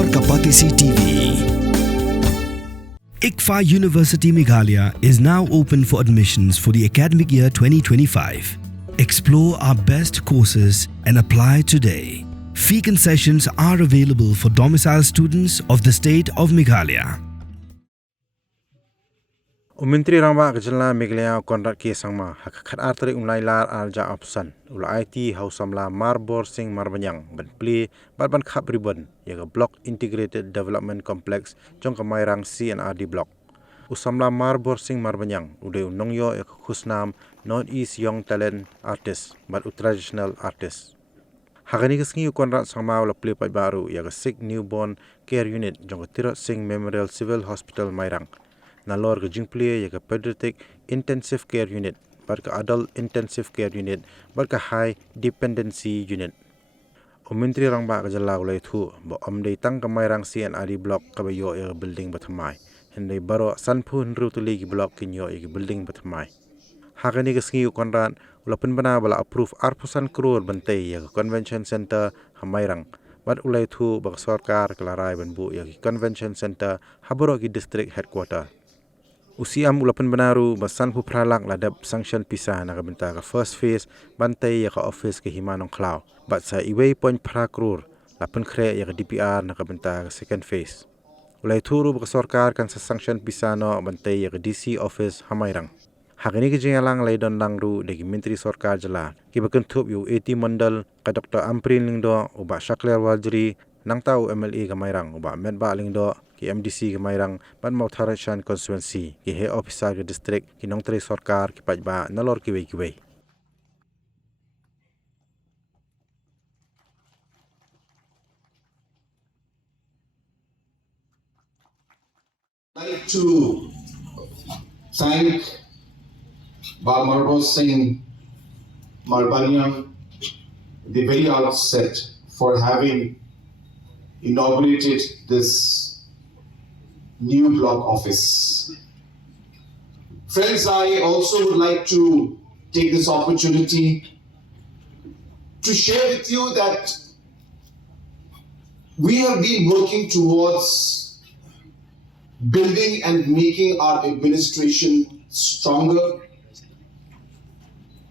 और Kapatisi TV. ICFA University Meghalaya is now open for admissions for the academic year 2025. Explore our best courses and apply today. Fee concessions are available for domicile students of the state of Meghalaya. Menteri Rangba Kejelna Meghalaya Konrad K Sangma hakat arteri umlai lar arja opsan ula IT hausamla marbor sing marbanyang ban pli ban khap ribbon yaga block integrated development complex jong kamairang CNRD block usamla marbor sing marbanyang ude Nongkhlaw yaga khusnam Northeast Young Talent Artist but traditional artist hagani kesngi Konrad Sangma ula pli pai baru yaga sick newborn care unit jong Tirot Singh Memorial Civil Hospital Mairang Nalor ke jingpli yaga pediatric intensive care unit barka adult intensive care unit barka high dependency unit Menteri Rangba Kejala ulai thu bo amdei tang kamairang CNRD block kabayo yaga building bathamai hendai baro sanphu nru tuli ki block kinyo yaga building bathamai hagani kesngi Konrad ula Pynbna bala approve 8% crore bantai yaga Conv.Centre hamairang bat ulai thu bak sarkar kelarai banbu yaga Conv.Centre haboro ki district headquarter Usiam ula Pynbna ru basan pu pralak ladap sanction pisah na kabenta ka first phase bantai ya ka office ke Hima Nongkhlaw bat sa iwei point pra crore la penkre ya ka DPR na kabenta ka second phase ulai thuru ba sarkar kan sa sanction pisah no bantai ya ka DC office hamairang hagani ke jingalang laidon langru degi menteri sarkar jala ki bakan thup yu 80 mandal ka Dr Amprin lingdo uba Shakler Waljri nangtau MLA kamairang uba medba lingdo ki MDC kemairang ban Mautharashan constituency ki he officer ke district ki nongtri sarkar ki pajba nalor ki wei I'd like to thank Balmarbor Singh Marbanyang at the very outset for having inaugurated this new block office. Friends, I also would like to take this opportunity to share with you that we have been working towards building and making our administration stronger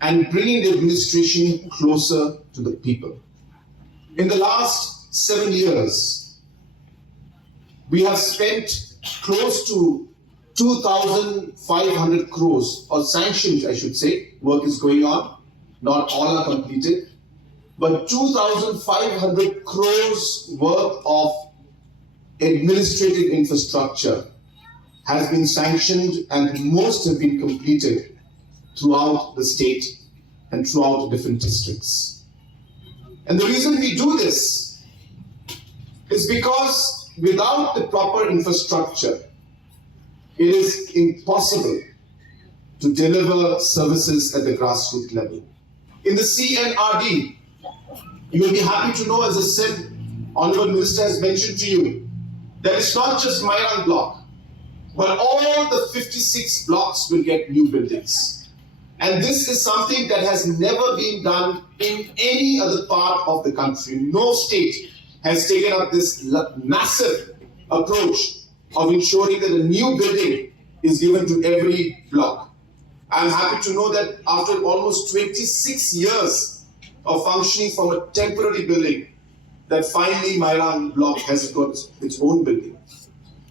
and bringing the administration closer to the people. In the last 7 years, we have spent close to 2,500 crores, or sanctioned, I should say. Work is going on, not all are completed, but 2,500 crores worth of administrative infrastructure has been sanctioned and most have been completed throughout the state and throughout different districts. And the reason we do this is because without the proper infrastructure, it is impossible to deliver services at the grassroots level. In the CNRD, you will be happy to know, as I said, Honorable Minister has mentioned to you, that it's not just Mairang block, but all the 56 blocks will get new buildings. And this is something that has never been done in any other part of the country. No state has taken up this massive approach of ensuring that a new building is given to every block. I'm happy to know that after almost 26 years of functioning from a temporary building, that finally Mairang block has got its own building.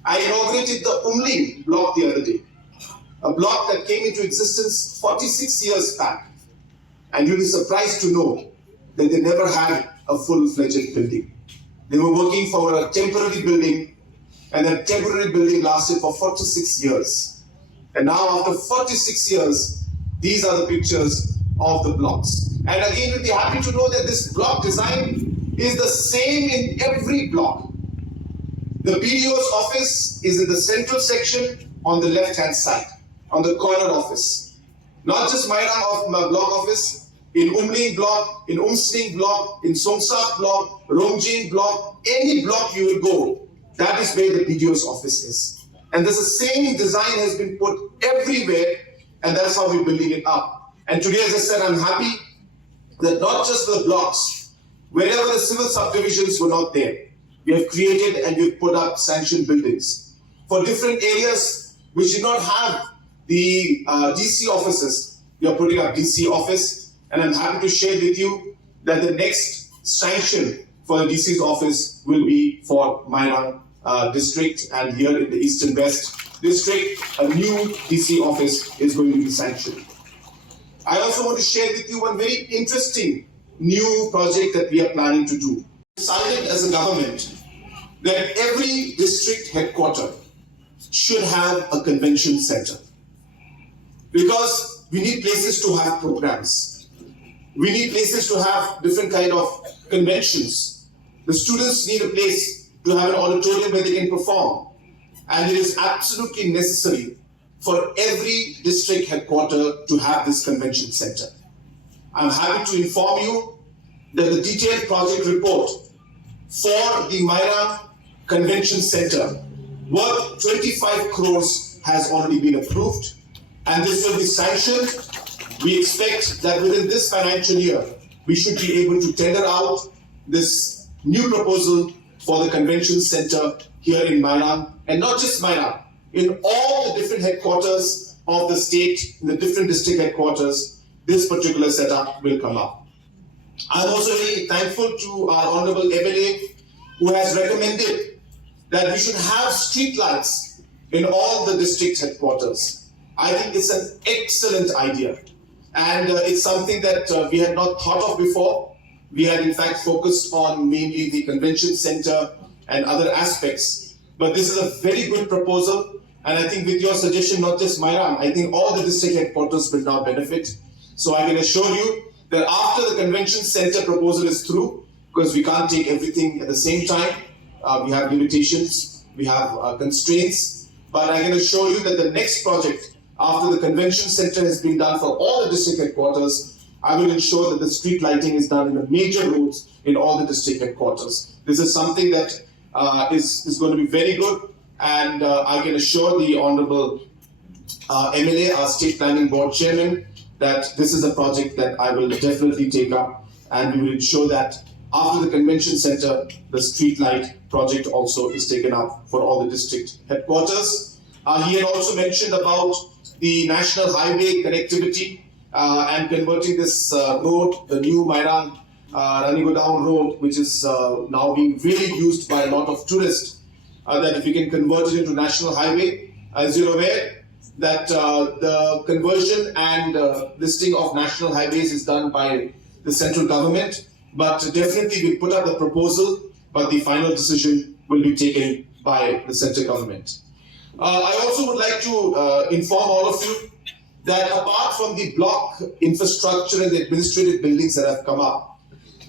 I inaugurated the Umling block the other day, a block that came into existence 46 years back. And you'll be surprised to know that they never had a full-fledged building. They were working for a temporary building, and that temporary building lasted for 46 years. And now after 46 years, these are the pictures of the blocks. And again, you'll be happy to know that this block design is the same in every block. The BDO's office is in the central section on the left-hand side, on the corner office. Not just Mairang block office, in Umling block, in Umsling block, in Songsak block, Rongjing block, any block you will go, that is where the BDO's office is. And there's the same design has been put everywhere, and that's how we're building it up. And today, as I said, I'm happy that not just the blocks, wherever the civil subdivisions were not there, we have created and we've put up sanctioned buildings. For different areas which did not have the DC offices, we are putting up DC office, and I'm happy to share with you that the next sanction for the DC's office will be for Mairang district, and here in the Eastern West district, a new DC office is going to be sanctioned. I also want to share with you one very interesting new project that we are planning to do. We decided as a government that every district headquarter should have a convention center, because we need places to have programs. We need places to have different kind of conventions. The students need a place to have an auditorium where they can perform, and it is absolutely necessary for every district headquarter to have this convention center. I'm happy to inform you that the detailed project report for the Mairang Convention Center worth 25 crores has already been approved, and this will be sanctioned. We expect that within this financial year, we should be able to tender out this new proposal for the convention center here in Mairang, and not just Mairang, in all the different headquarters of the state, in the different district headquarters, this particular setup will come up. I'm also very thankful to our Honorable MLA, who has recommended that we should have street lights in all the district headquarters. I think it's an excellent idea, and it's something that we had not thought of before. We had in fact focused on mainly the convention center and other aspects, but this is a very good proposal, and I think with your suggestion, not just Mairang, I think all the district headquarters will now benefit. So I can assure you that after the convention center proposal is through, because we can't take everything at the same time, we have limitations, we have constraints, but I can assure you that the next project after the convention center has been done for all the district headquarters, I will ensure that the street lighting is done in the major roads in all the district headquarters. This is something that is going to be very good, and I can assure the Honorable MLA, our State Planning Board Chairman, that this is a project that I will definitely take up, and we will ensure that after the convention center, the street light project also is taken up for all the district headquarters. He had also mentioned about the national highway connectivity and converting this road, the new Mairang Ranigodown road, which is now being really used by a lot of tourists, that if we can convert it into national highway. As you're aware, that the conversion and listing of national highways is done by the central government, but definitely we put up the proposal, but the final decision will be taken by the central government. I also would like to inform all of you that apart from the block infrastructure and the administrative buildings that have come up,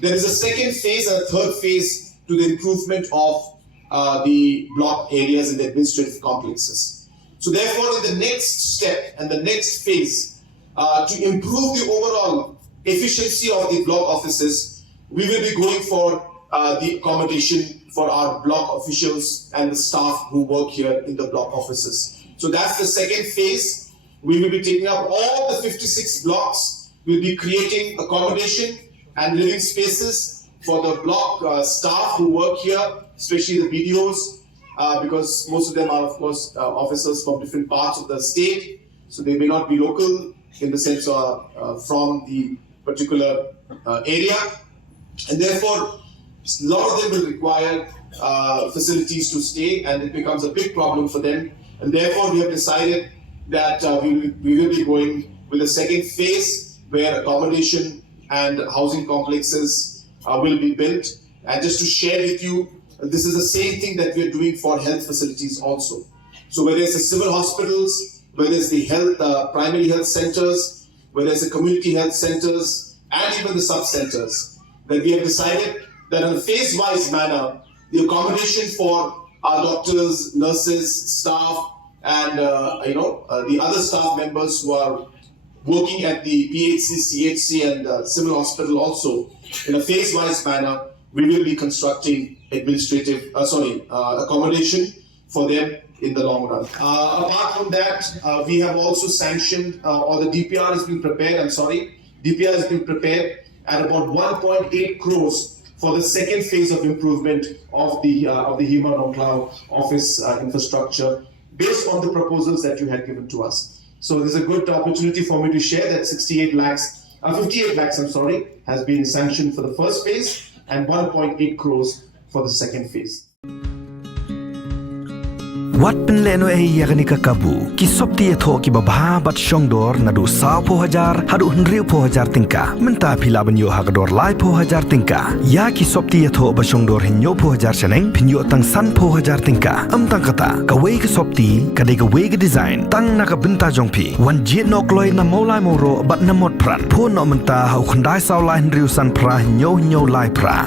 there is a second phase and a third phase to the improvement of the block areas and the administrative complexes. So therefore, in the next step and the next phase, to improve the overall efficiency of the block offices, we will be going for the accommodation for our block officials and the staff who work here in the block offices. So that's the second phase. We will be taking up all the 56 blocks. We'll be creating accommodation and living spaces for the block staff who work here, especially the BDOs, because most of them are, of course, officers from different parts of the state. So they may not be local in the sense of from the particular area. And therefore, a lot of them will require facilities to stay, and it becomes a big problem for them. And therefore, we have decided that we will be going with a second phase where accommodation and housing complexes will be built. And just to share with you, this is the same thing that we are doing for health facilities also. So whether it's the civil hospitals, whether it's the health, primary health centers, whether it's the community health centers, and even the sub-centers, that we have decided that in a phase-wise manner, the accommodation for our doctors, nurses, staff, and the other staff members who are working at the PHC, CHC, and civil hospital also, in a phase-wise manner, we will be constructing accommodation for them in the long run. Apart from that, we have also sanctioned, or the DPR has been prepared, DPR has been prepared at about 1.8 crores for the second phase of improvement of the Hima Nongkhlaw office infrastructure based on the proposals that you had given to us. So there's a good opportunity for me to share that 58 lakhs, has been sanctioned for the first phase and 1.8 crores for the second phase. Wat penleno yakni kakabu ki sopti etho ki babha bat shongdor nadu saw po hajar hadu hnriu po hajar tingka menta phila banyo hakdor lai po hajar tingka ya ki sopti etho ba shongdor hinyo po hajar chaneng phinyo tang san po hajar tingka tang kata ka wei ki sopti ka de ka wei ki design tang na ka benta jongphi wan jet nok loi na molai moro bat na mot pran pho no menta hau khandai saw lai hnriu san pra hinyo lai pra